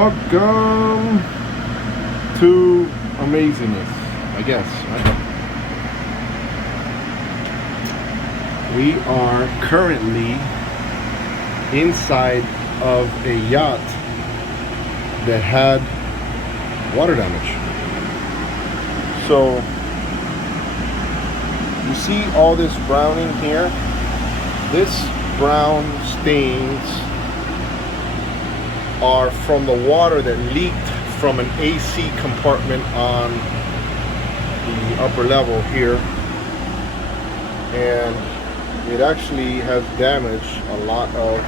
Welcome to amazingness, I guess, right? We are currently inside of a yacht that had water damage. So you see all this browning here? This brown stains are from the water that leaked from an AC compartment on the upper level here, and it actually has damaged a lot of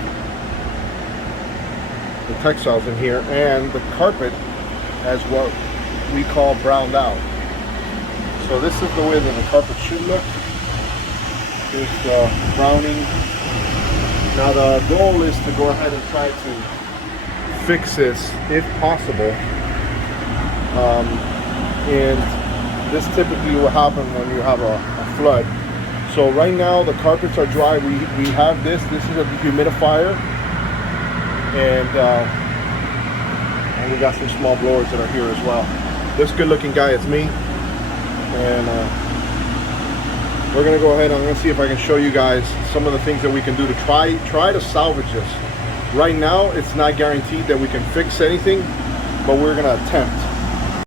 the textiles in here, and the carpet as what we call browned out. So this is the way that the carpet should look. There's the browning. Now the goal is to go ahead and try to fix this if possible, and this typically will happen when you have a flood. So right now the carpets are dry. We have this is a dehumidifier, and we got some small blowers that are here as well. This good looking guy is me, and we're gonna go ahead and I'm gonna see if I can show you guys some of the things that we can do to try to salvage this. Right now, it's not guaranteed that we can fix anything, but we're gonna attempt.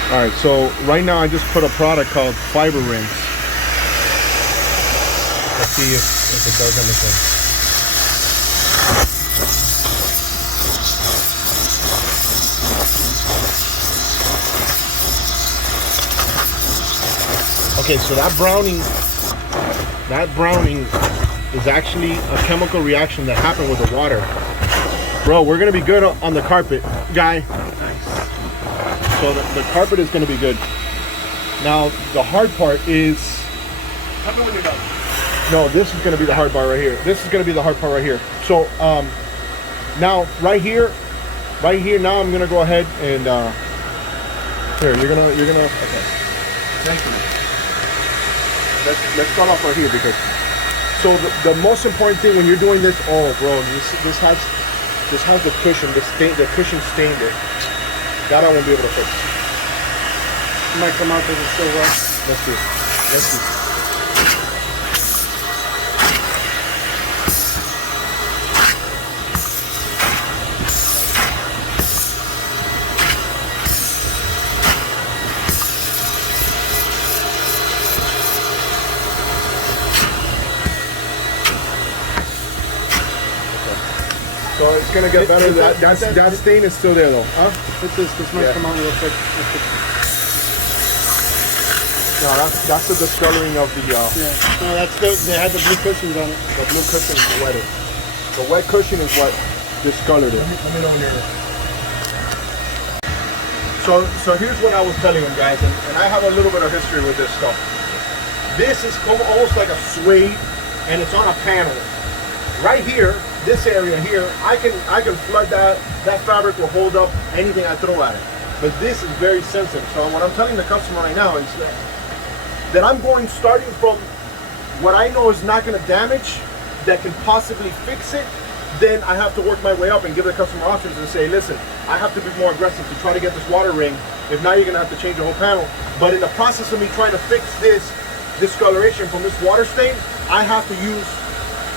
All right, so right now I just put a product called Fiber Rinse. Let's see if it does anything. Okay, so that browning is actually a chemical reaction that happened with the water. Bro, we're gonna be good on the carpet, guy. Nice. So the carpet is gonna be good. Now the hard part is. Tell me when you're done. No, this is gonna be the hard part right here. This is gonna be the hard part right here. So now right here. Now I'm gonna go ahead and here. You're gonna. Okay. Thank you. Let's start off right here because. So the most important thing when you're doing this, oh, bro, this has the cushion. The cushion stained it. That I won't be able to fix. It might come out because it's still wet. Let's see. So it's gonna get better. That stain is still there though. Huh? This might come out real quick. No, that's the discoloring of the. Yeah. No, they had the blue cushions on it. The blue cushion is wetter. The wet cushion is what discolored it. Let me know when you're. So here's what I was telling them, guys, and I have a little bit of history with this stuff. This is almost like a suede, and it's on a panel. Right here. This area here, I can flood that fabric will hold up anything I throw at it. But this is very sensitive. So what I'm telling the customer right now is that I'm starting from what I know is not going to damage, that can possibly fix it. Then I have to work my way up and give the customer options and say, listen, I have to be more aggressive to try to get this water ring. If not, you're going to have to change the whole panel. But in the process of me trying to fix this discoloration from this water stain, I have to use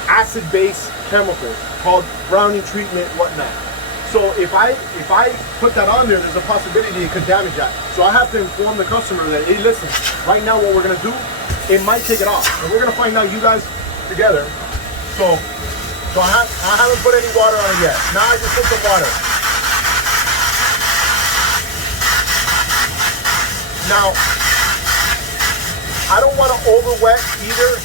acid-based chemicals called browning treatment, whatnot. So if I put that on there's a possibility it could damage that. So I have to inform the customer that, hey, listen, right now what we're gonna do, it might take it off, and we're gonna find out, you guys together. So I haven't put any water on it yet. Now I just put some water. Now I don't want to over wet either.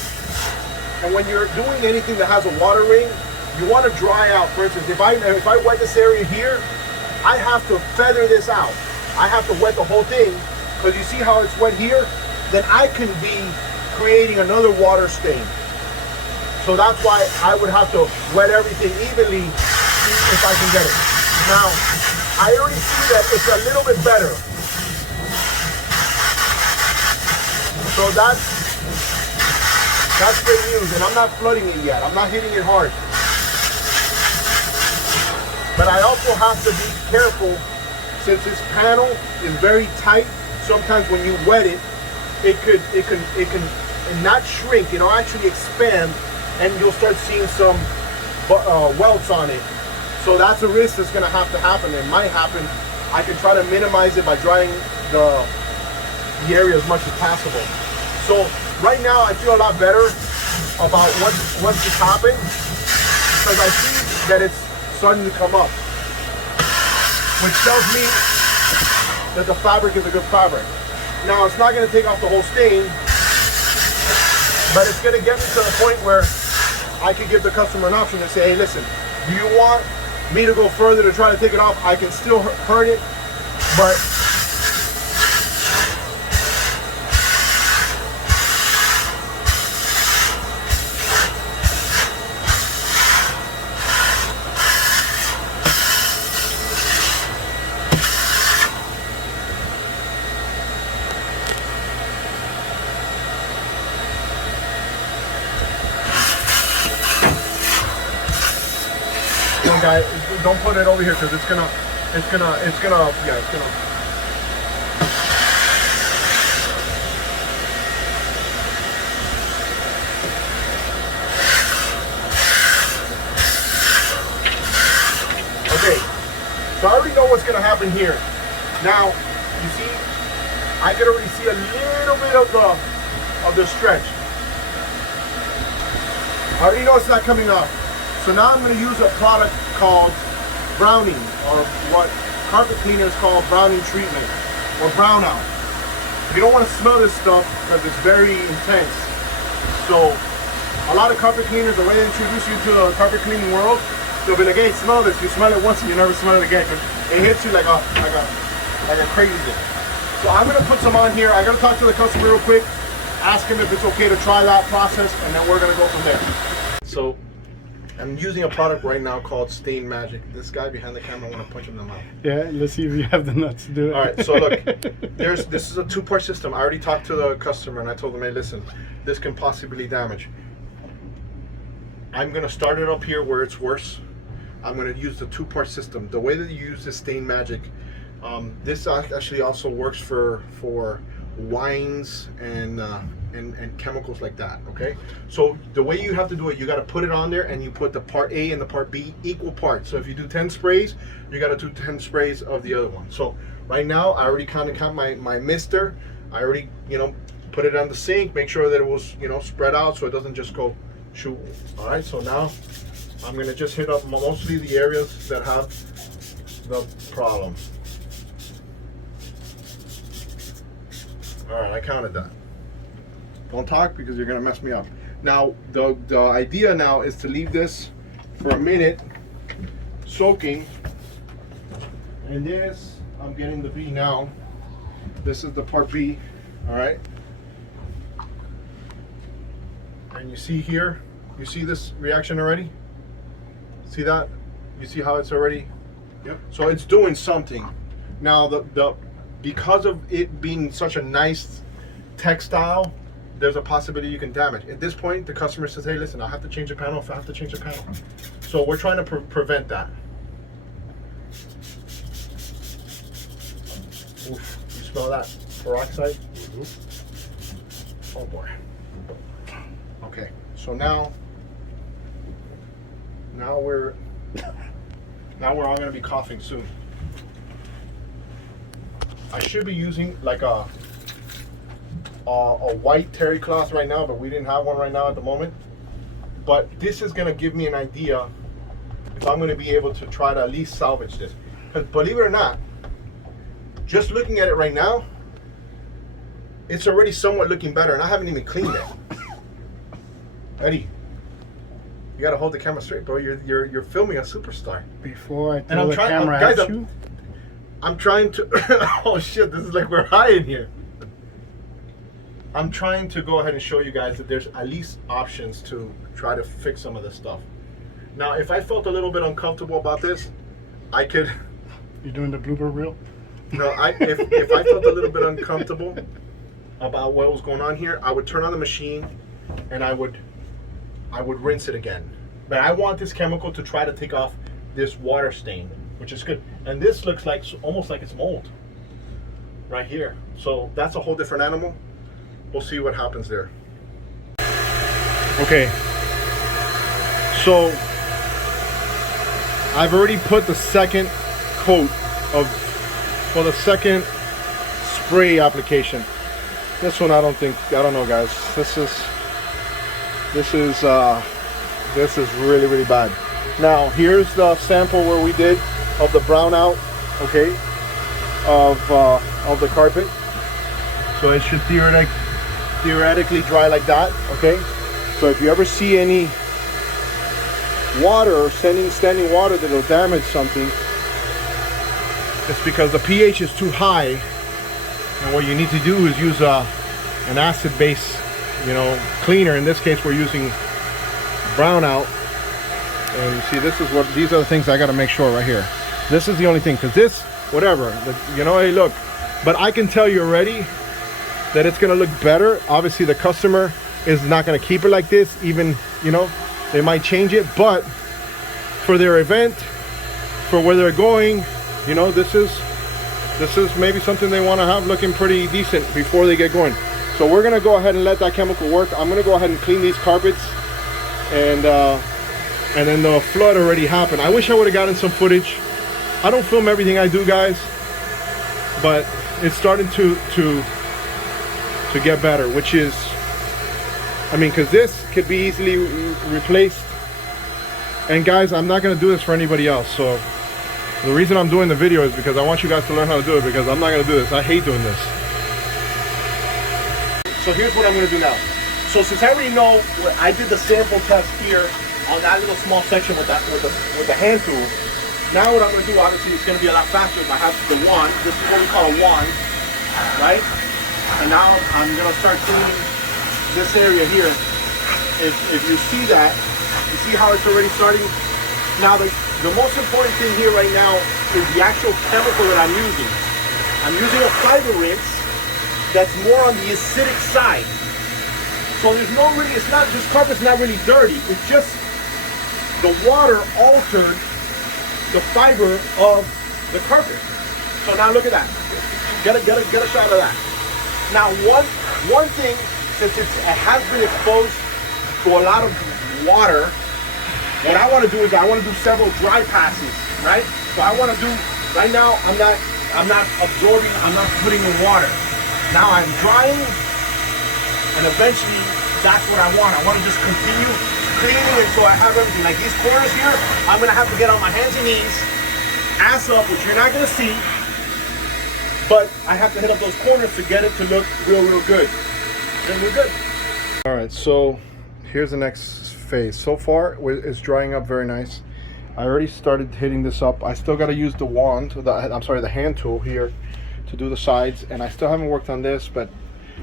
And when you're doing anything that has a water ring, you want to dry out. For instance, if I wet this area here, I have to feather this out. I have to wet the whole thing, because you see how it's wet here? Then I can be creating another water stain. So that's why I would have to wet everything evenly if I can get it. Now, I already see that it's a little bit better. So that's great news, and I'm not flooding it yet. I'm not hitting it hard. But I also have to be careful since this panel is very tight, sometimes when you wet it, it can not shrink, it'll actually expand, and you'll start seeing some welts on it. So that's a risk that's gonna have to happen. It might happen. I can try to minimize it by drying the area as much as possible. So right now I feel a lot better about once this happened, because I see that it's starting to come up, which tells me that the fabric is a good fabric. Now it's not going to take off the whole stain, but it's going to get me to the point where I can give the customer an option to say, hey, listen, do you want me to go further to try to take it off? I can still hurt it, but guys, don't put it over here because it's gonna. Okay, so I already know what's gonna happen here. Now, you see, I can already see a little bit of the stretch. I already know it's not coming off. So now I'm going to use a product called browning, or what carpet cleaners call browning treatment, or brown out. You don't want to smell this stuff because it's very intense. So a lot of carpet cleaners, the way they introduce you to the carpet cleaning world, they'll be like, hey, smell this. You smell it once and you never smell it again because it hits you like a crazy thing. So I'm going to put some on here. I'm going to talk to the customer real quick, ask him if it's okay to try that process, and then we're going to go from there. So I'm using a product right now called Stain Magic. This guy behind the camera, I want to punch him in the mouth. Yeah, let's see if you have the nuts to do it. All right, so look, this is a two-part system. I already talked to the customer and I told him, hey, listen, this can possibly damage. I'm going to start it up here where it's worse. I'm going to use the two-part system. The way that you use this Stain Magic, this actually also works for wines and chemicals like that. Okay, so the way you have to do it, you got to put it on there and you put the part A and the part B equal parts. So if you do 10 sprays, you got to do 10 sprays of the other one. So right now I already kind of count my mister. I already, you know, put it on the sink, make sure that it was, you know, spread out so it doesn't just go shoot. All right, so now I'm going to just hit up mostly the areas that have the problem. All right, I counted that. Don't talk because you're gonna mess me up. Now, the idea now is to leave this for a minute soaking. And this, I'm getting the B now. This is the part B, all right? And you see here, you see this reaction already? See that? You see how it's already? Yep. So it's doing something. Now, because of it being such a nice textile, there's a possibility you can damage. At this point, the customer says, hey, listen, I'll have to change the panel if I have to change the panel. So we're trying to prevent that. Oof, you smell that peroxide? Mm-hmm. Oh boy. Okay, so now we're all gonna be coughing soon. I should be using like a white terry cloth right now, but we didn't have one right now at the moment. But this is going to give me an idea if I'm going to be able to try to at least salvage this. Because believe it or not, just looking at it right now, it's already somewhat looking better, and I haven't even cleaned it. Eddie, you got to hold the camera straight, bro. You're filming a superstar. Before I throw the camera at you? I'm trying to... oh shit, this is like we're high in here. I'm trying to go ahead and show you guys that there's at least options to try to fix some of this stuff. Now, if I felt a little bit uncomfortable about this, I could... You're doing the blooper reel? No, if I felt a little bit uncomfortable about what was going on here, I would turn on the machine and I would rinse it again. But I want this chemical to try to take off this water stain, which is good. And this looks like almost like it's mold right here. So that's a whole different animal. We'll see what happens there. Okay, so I've already put the second coat of, well, the second spray application. This one I don't know, guys. This is really, really bad. Now here's the sample where we did of the brownout, okay, of the carpet. So it should theoretically dry like that, okay. So if you ever see any water or standing water that'll damage something, it's because the pH is too high, and what you need to do is use an acid base, cleaner. In this case, we're using brownout. And you see, these are the things I got to make sure right here. This is the only thing, because this, whatever, hey, look. But I can tell you already that it's going to look better. Obviously, the customer is not going to keep it like this. Even, they might change it. But for their event, for where they're going, this is maybe something they want to have looking pretty decent before they get going. So we're going to go ahead and let that chemical work. I'm going to go ahead and clean these carpets. And then the flood already happened. I wish I would have gotten some footage. I don't film everything I do, guys, but it's starting to get better, which is, because this could be easily replaced. And guys, I'm not going to do this for anybody else. So the reason I'm doing the video is because I want you guys to learn how to do it, because I'm not going to do this. I hate doing this. So here's what I'm going to do now. So since I already know, I did the sample test here on that little small section with the hand tool. Now what I'm going to do, obviously, it's going to be a lot faster if I have the wand. This is what we call a wand, right? And now I'm going to start cleaning this area here. If you see that, you see how it's already starting. Now the most important thing here right now is the actual chemical that I'm using. I'm using a fiber rinse that's more on the acidic side. So there's no really, it's not, this carpet's not really dirty. It's just the water altered the fiber of the carpet. So now look at that. Get a shot of that. Now one thing, since it has been exposed to a lot of water, what I want to do is I want to do several dry passes, right? So I want to do, right now I'm not absorbing, I'm not putting in water. Now I'm drying, and eventually that's what I want. I want to just continue cleaning until I have everything. Like these corners here, I'm going to have to get on my hands and knees, ass up, which you're not going to see, but I have to hit up those corners to get it to look real good. Then we're good. All right, so here's the next phase. So far, it's drying up very nice. I already started hitting this up. I still got to use the wand, the hand tool here to do the sides, and I still haven't worked on this, but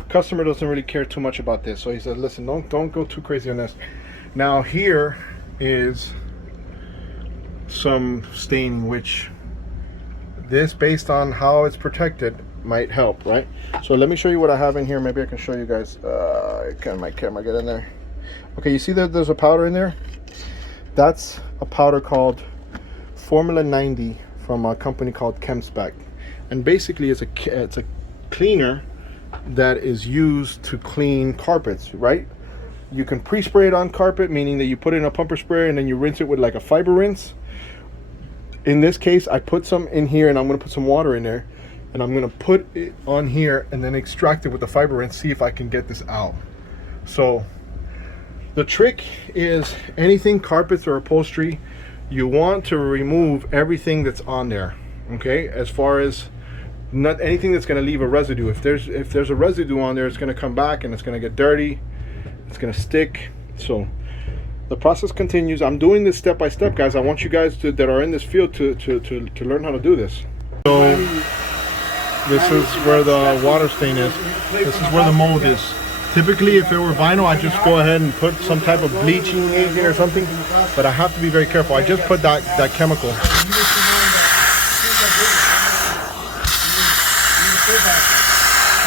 customer doesn't really care too much about this, so he said, listen, don't go too crazy on this. Now here is some staining, which this, based on how it's protected, might help, right? So let me show you what I have in here. Maybe I can show you guys. Can my camera get in there? Okay, you see that there's a powder in there? That's a powder called Formula 90 from a company called ChemSpec, and basically it's a cleaner that is used to clean carpets, right? You can pre-spray it on carpet, meaning that you put it in a pumper sprayer and then you rinse it with like a fiber rinse. In this case, I put some in here, and I'm going to put some water in there, and I'm going to put it on here and then extract it with the fiber rinse, see if I can get this out. So the trick is, anything carpets or upholstery, you want to remove everything that's on there, okay? As far as not anything that's going to leave a residue. If there's a residue on there, it's going to come back and it's going to get dirty, it's going to stick. So the process continues. I'm doing this step by step, guys. I want you guys that are in this field to learn how to do this. So this is where the water stain is. This is where the mold is. Typically, if it were vinyl, I'd just go ahead and put some type of bleaching agent or something, but I have to be very careful. I just put that chemical.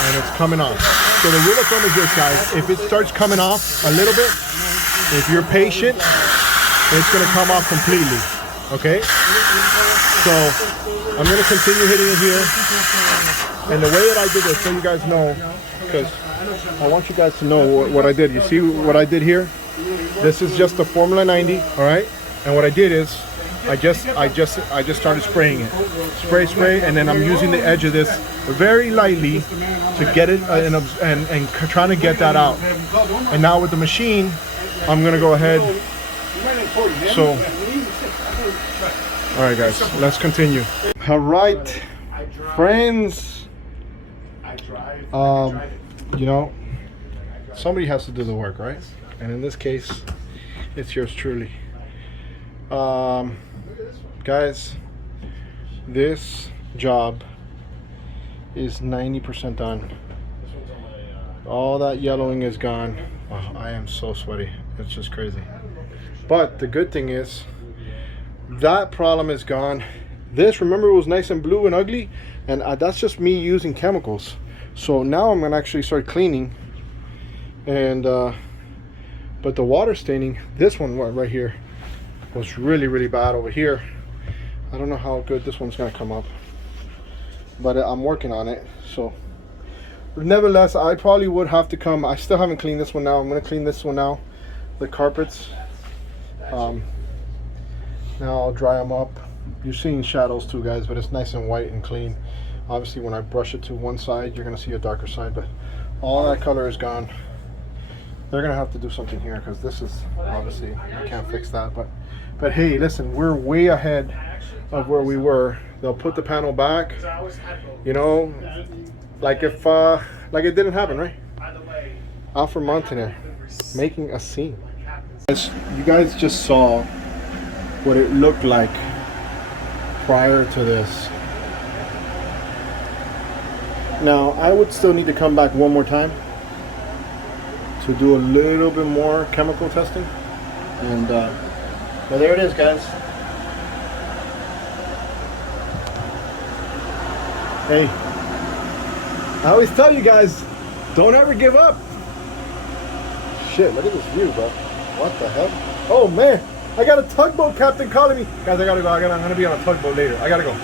And it's coming off. So the rule of thumb is this, guys. If it starts coming off a little bit, if you're patient, it's going to come off completely. Okay? So I'm going to continue hitting it here. And the way that I did this, so you guys know, because I want you guys to know what I did. You see what I did here? This is just the Formula 90, all right? And what I did is I just started spraying it. Spray, and then I'm using the edge of this very lightly to get it and trying to get that out. And now with the machine, I'm going to go ahead. So, all right, guys, let's continue. All right, friends. You know, somebody has to do the work, right? And in this case, it's yours truly. Guys, this job is 90% done. All that yellowing is gone. Oh, I am so sweaty. It's just crazy. But the good thing is that problem is gone. This, remember, it was nice and blue and ugly, and that's just me using chemicals. So now I'm gonna actually start cleaning. And but the water staining, this one right here, was really bad over here. I don't know how good this one's gonna come up, but I'm working on it. So nevertheless, I probably would have to come. I still haven't cleaned this one now. I'm gonna clean this one now, the carpets. Now I'll dry them up. You're seeing shadows too, guys, but it's nice and white and clean. Obviously when I brush it to one side, you're gonna see a darker side, but all that color is gone. They're gonna have to do something here because this is obviously, I can't fix that. But hey, listen, we're way ahead of where we were. They'll put the panel back, you know, like if like it didn't happen, right? Alfred Montaner making a scene. You guys just saw what it looked like prior to this. Now I would still need to come back one more time to do a little bit more chemical testing, and but there it is, guys. Hey, I always tell you guys, don't ever give up. Shit, look at this view, bro. What the hell? Oh man, I got a tugboat captain calling me. Guys, I gotta go. I'm gonna be on a tugboat later. I gotta go.